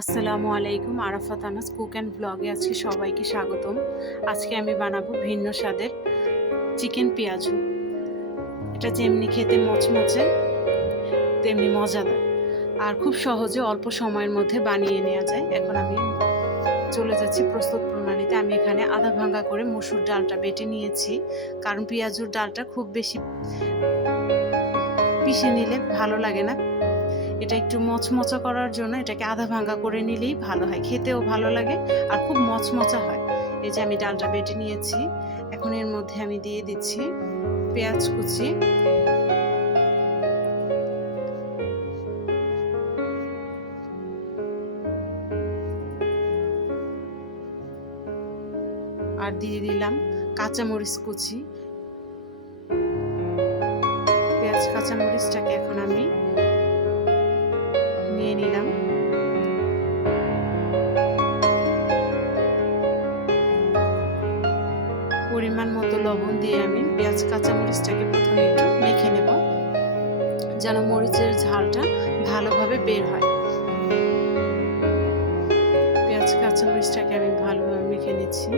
আসসালামু আলাইকুম, Arafat Anas, cook and ব্লগে আজকে সবাইকে স্বাগতম। আজকে আমি বানাবো ভিন্ন স্বাদের চিকেন পেঁয়াজু। এটা যেমনি খেতে মচমচে, তেমনি মজাদার। আর খুব সহজে অল্প সময়ের মধ্যে বানিয়ে নেওয়া যায়। এখন আমি চলে যাচ্ছি প্রস্তুত প্রণালীতে। আমি এখানে আধা ভাঙ্গা করে মসুর ডালটা বেটে নিয়েছি। কারণ পেঁয়াজুর ডালটা খুব বেশি পিষে নিলে ভালো লাগে না। এটা একটু মচমচা করার জন্য এটাকে আধা ভাঙ্গা করে নিলেই ভালো হয়, খেতেও ভালো লাগে আর খুব মচমচা হয়। এই যে আমি ডালটা বেটে নিয়েছি, এখন এর মধ্যে আমি দিয়ে দিচ্ছি পেঁয়াজ কুচি। আর দিয়ে দিলাম কাঁচামরিচ কুচি। পেঁয়াজ, কাঁচামরিচটাকে এখন আমি নিয়ে নিলাম। পরিমাণ মতো লবণ দিয়ে আমি পেঁয়াজ, কাঁচামরিচটাকে প্রথমে একটু মেখে নেব, যেন মরিচের ঝালটা ভালোভাবে বের হয়। পেঁয়াজ, কাঁচামরিচটাকে আমি ভালোভাবে মেখে নিচ্ছি।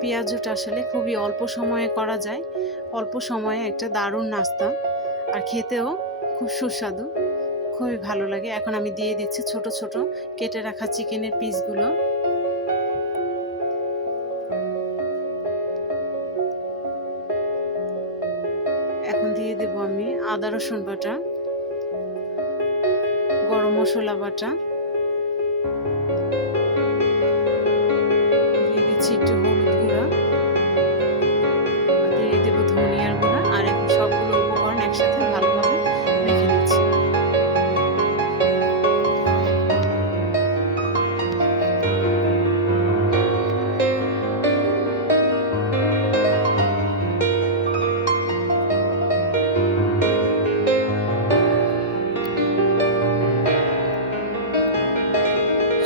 পেঁয়াজুটা আসলে খুবই অল্প সময়ে করা যায়। অল্প সময়ে একটা দারুণ নাস্তা। আর খেতেও খুব সুস্বাদু। খুবই ভালো লাগে। এখন আমি দিয়ে দিচ্ছি ছোট ছোট কেটে রাখা চিকেনের পিসগুলো। এখন দিয়ে দেব আমি আদা, রসুন বাটা, গরম মশলা বাটা। দিয়ে দিচ্ছি একটু হলুদ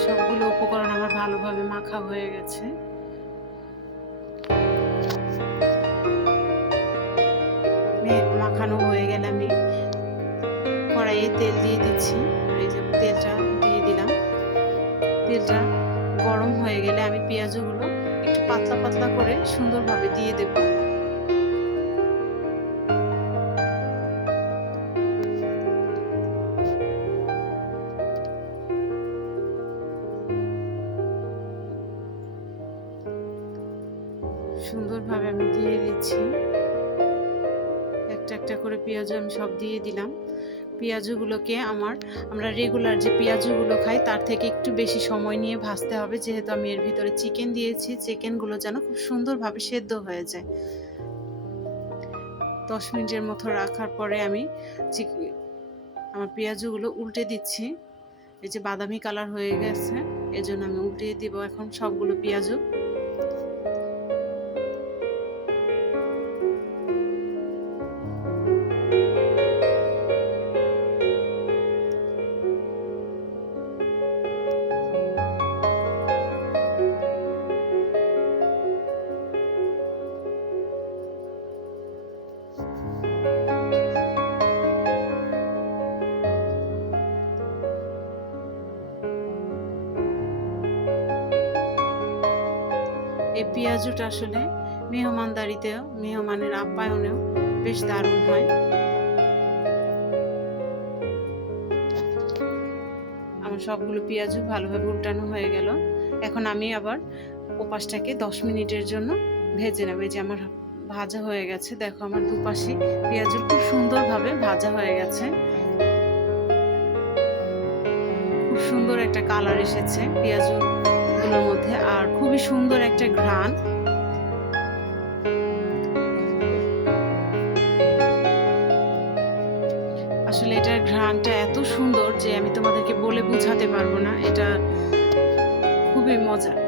সবগুলো উপকরণ আমার ভালোভাবে মাখা হয়ে গেছে। মাখানো হয়ে গেলে আমি কড়াইয়ে তেল দিয়ে দিচ্ছি। এই যে তেলটা দিয়ে দিলাম। তেলটা গরম হয়ে গেলে আমি পেঁয়াজগুলো একটু পাতলা পাতলা করে সুন্দরভাবে দিয়ে দেব। সুন্দরভাবে আমি দিয়ে দিচ্ছি। একটা একটা করে পেঁয়াজ আমি সব দিয়ে দিলাম। পেঁয়াজগুলোকে আমার, আমরা রেগুলার যে পেঁয়াজগুলো খাই তার থেকে একটু বেশি সময় নিয়ে ভাজতে হবে। যেহেতু আমি এর ভিতরে চিকেন দিয়েছি চিকেনগুলো যেন খুব সুন্দরভাবে সেদ্ধ হয়ে যায়। দশ মিনিটের মতো রাখার পরে আমি আমার পেঁয়াজগুলো উল্টে দিচ্ছি। এই যে বাদামি কালার হয়ে গেছে, এজন্য আমি উল্টে দিব এখন সবগুলো পেঁয়াজও। পেঁয়াজুটা আসলে মেহমানদারিতেও, মেহমানের আপ্যায়নেও বেশ দারুণ হয়। আমার সবগুলো পেঁয়াজু ভালোভাবে উল্টানো হয়ে গেল। এখন আমি আবার ওপাশটাকে দশ মিনিটের জন্য ভেজে নেব। এই যে আমার ভাজা হয়ে গেছে, দেখো আমার দুপাশে পেঁয়াজুর খুব সুন্দরভাবে ভাজা হয়ে গেছে। খুব সুন্দর একটা কালার এসেছে পেঁয়াজুর। গুলোর মধ্যে আর খুবই সুন্দর একটা ঘ্রাণ। আসলে এটার ঘ্রাণটা এত সুন্দর যে আমি তোমাদেরকে বলে বুঝাতে পারব না। এটা খুবই মজার।